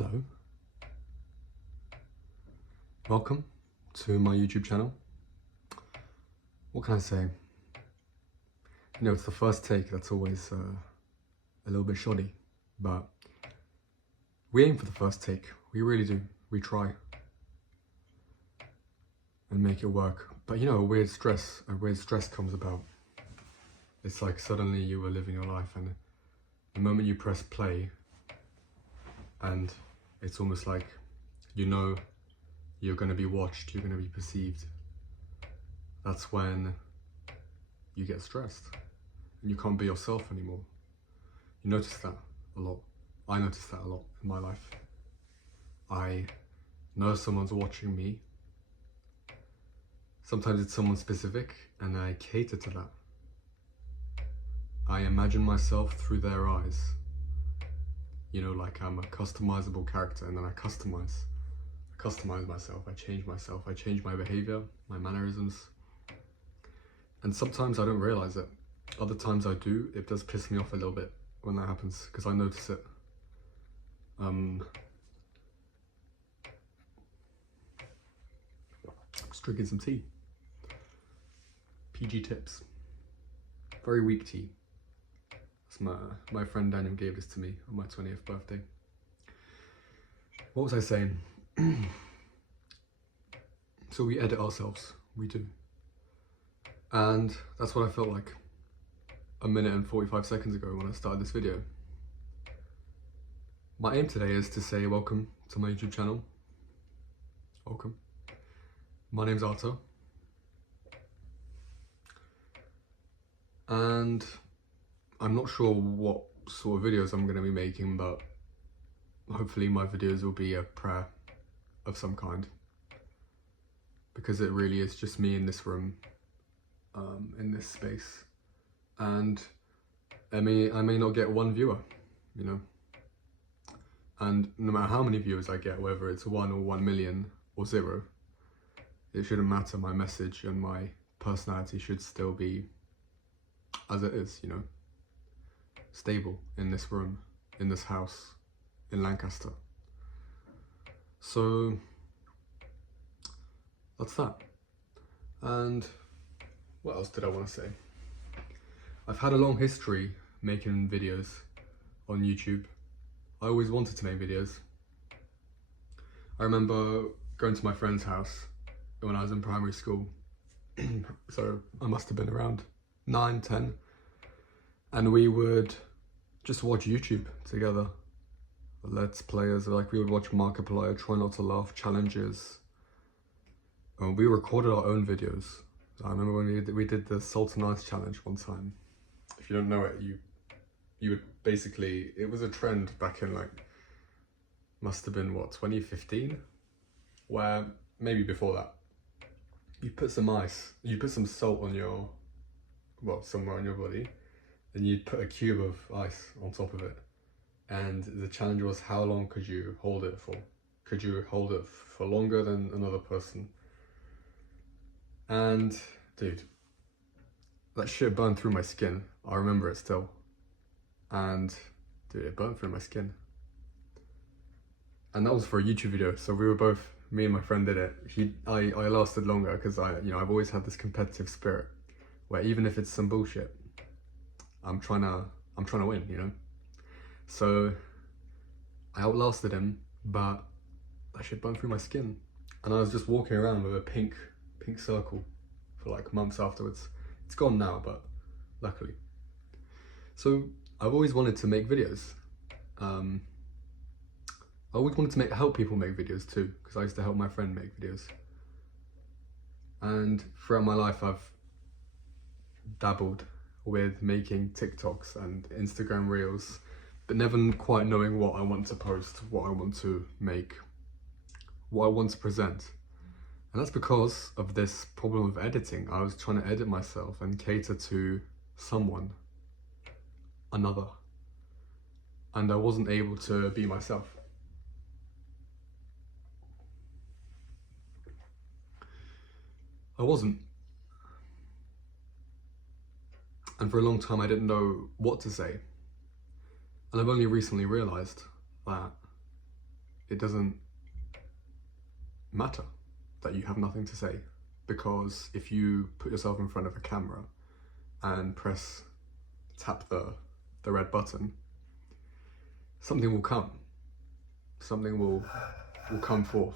Hello, welcome to my YouTube channel. What can I say? It's the first take that's always a little bit shoddy, but we aim for the first take. We really do. We try and make it work. But a weird stress comes about. It's like suddenly you were living your life, and the moment you press play, and it's almost like you're going to be watched, you're going to be perceived. That's when you get stressed and you can't be yourself anymore. You notice that a lot. I notice that a lot in my life. I know someone's watching me. Sometimes it's someone specific and I cater to that. I imagine myself through their eyes. Like I'm a customizable character, and then I customize myself, I change myself, I change my behavior, my mannerisms. And sometimes I don't realize it. Other times I do. It does piss me off a little bit when that happens, because I notice it. Just drinking some tea. PG Tips. Very weak tea. My friend Daniel gave this to me on my 20th birthday. What was I saying? So we edit ourselves, we do. And that's what I felt like a minute and 45 seconds ago when I started this video. My aim today is to say welcome to my YouTube channel. Welcome. My name's Arto. And I'm not sure what sort of videos I'm going to be making, but hopefully my videos will be a prayer of some kind, because it really is just me in this room, in this space, and I may not get one viewer, and no matter how many viewers I get, whether it's 1 or 1 million or 0, it shouldn't matter. My message and my personality should still be as it is, stable in this room, in this house, in Lancaster. So that's that. And what else did I want to say? I've had a long history making videos on YouTube. I always wanted to make videos. I remember going to my friend's house when I was in primary school. So I must have been around 9, 10. And we would just watch YouTube together. Let's Players, like we would watch Markiplier, Try Not to Laugh, challenges. We recorded our own videos. I remember when we did the Salt and Ice challenge one time. If you don't know it, you would basically, it was a trend back in must have been 2015? Where, maybe before that, you put some salt on somewhere on your body, and you'd put a cube of ice on top of it. And the challenge was, how long could you hold it for? Could you hold it for longer than another person? And dude, that shit burned through my skin. I remember it still. And dude, it burned through my skin. And that was for a YouTube video. So we were both, me and my friend did it. I lasted longer because I've always had this competitive spirit where even if it's some bullshit, I'm trying to win, So I outlasted him, but that shit burned through my skin. And I was just walking around with a pink circle for months afterwards. It's gone now, but luckily. So I've always wanted to make videos. I always wanted to help people make videos too, because I used to help my friend make videos. And throughout my life, I've dabbled with making TikToks and Instagram Reels, but never quite knowing what I want to post, what I want to make, what I want to present. And that's because of this problem of editing. I was trying to edit myself and cater to someone, another, and I wasn't able to be myself. I wasn't. And for a long time I didn't know what to say. And I've only recently realised that it doesn't matter that you have nothing to say, because if you put yourself in front of a camera and tap the red button, something will come. Something will come forth.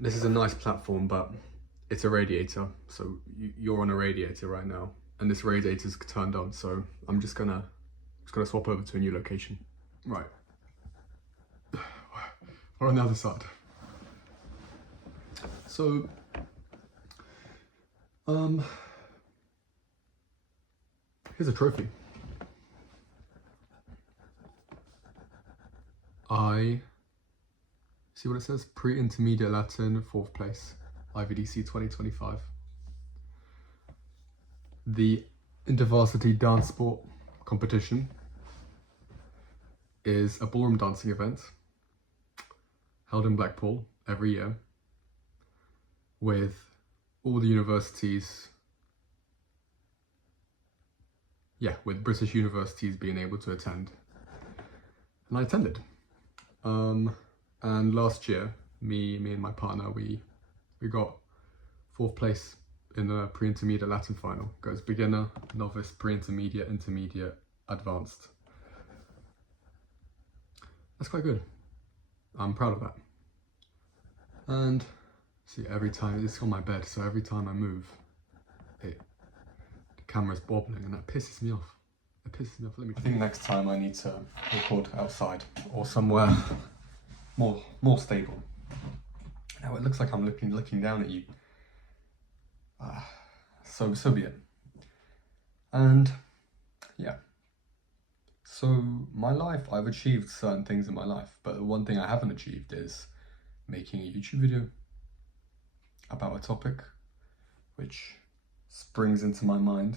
This is a nice platform, but it's a radiator. So you're on a radiator right now, and this radiator's turned on. So I'm just gonna swap over to a new location. Right. We're on the other side. So, here's a trophy. I see what it says, pre-intermediate Latin, 4th place, IVDC 2025. The InterVarsity Dance Sport competition is a ballroom dancing event held in Blackpool every year, with all the universities, with British universities being able to attend. And I attended. And last year, me and my partner, we got 4th place in the pre-intermediate Latin final. It goes beginner, novice, pre-intermediate, intermediate, advanced. That's quite good. I'm proud of that. And see, every time, it's on my bed, so every time I move, the camera's wobbling, and that pisses me off. It pisses me off. I think next time I need to record outside or somewhere more stable. Now it looks like I'm looking down at you. So be it. And yeah. So my life, I've achieved certain things in my life, but the one thing I haven't achieved is making a YouTube video about a topic which springs into my mind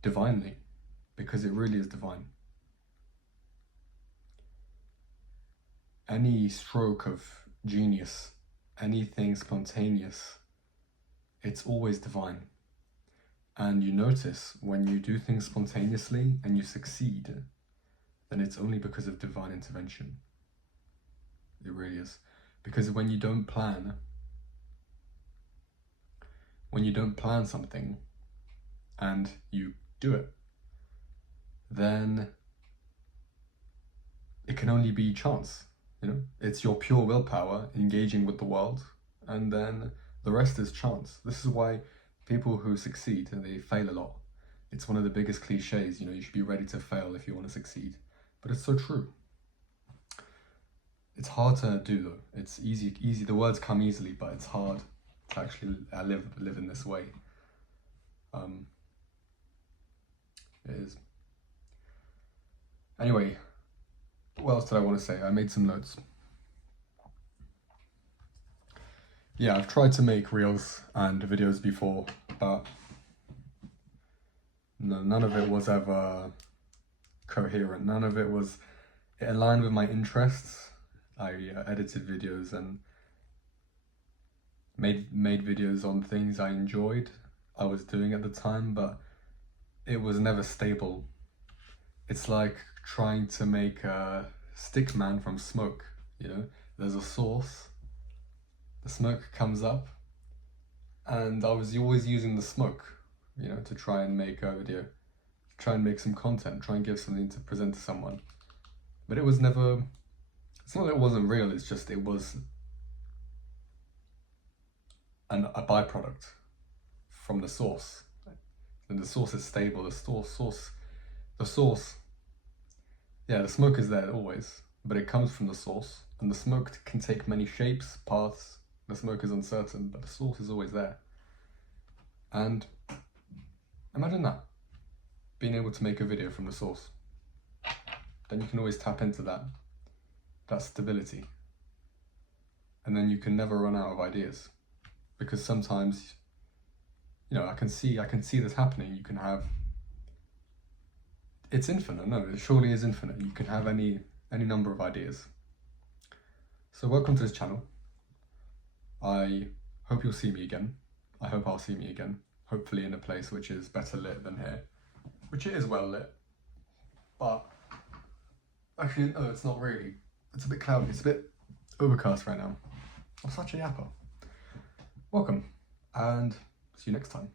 divinely, because it really is divine. Any stroke of genius, anything spontaneous, it's always divine. And you notice when you do things spontaneously and you succeed, then it's only because of divine intervention. It really is. Because when you don't plan something and you do it, then it can only be chance. It's your pure willpower engaging with the world, and then the rest is chance. This is why people who succeed, and they fail a lot. It's one of the biggest cliches, you should be ready to fail if you want to succeed. But it's so true. It's hard to do though. It's easy, the words come easily, but it's hard to actually live in this way. It is. Anyway, what else did I want to say? I made some notes. Yeah, I've tried to make reels and videos before, but none of it was ever coherent. None of it aligned with my interests. I edited videos and made videos on things I enjoyed, I was doing at the time, but it was never stable. It's like trying to make a stick man from smoke, There's a source, the smoke comes up, and I was always using the smoke, to try and make a video, try and make some content, try and give something to present to someone. But it was never, it's not that it wasn't real, it's just it was a byproduct from the source. And the source is stable, the source, the smoke is there always, but it comes from the source, and the smoke can take many shapes, paths. The smoke is uncertain, but the source is always there. And imagine that, being able to make a video from the source. Then you can always tap into that stability. And then you can never run out of ideas. Because sometimes, I can see this happening. You can have, it's infinite. No, it surely is infinite. You can have any number of ideas. So welcome to this channel. I hope you'll see me again. I hope I'll see me again. Hopefully in a place which is better lit than here. Which it is well lit. but actually, no, it's not really. It's a bit cloudy. It's a bit overcast right now. I'm such a yapper. Welcome, and see you next time.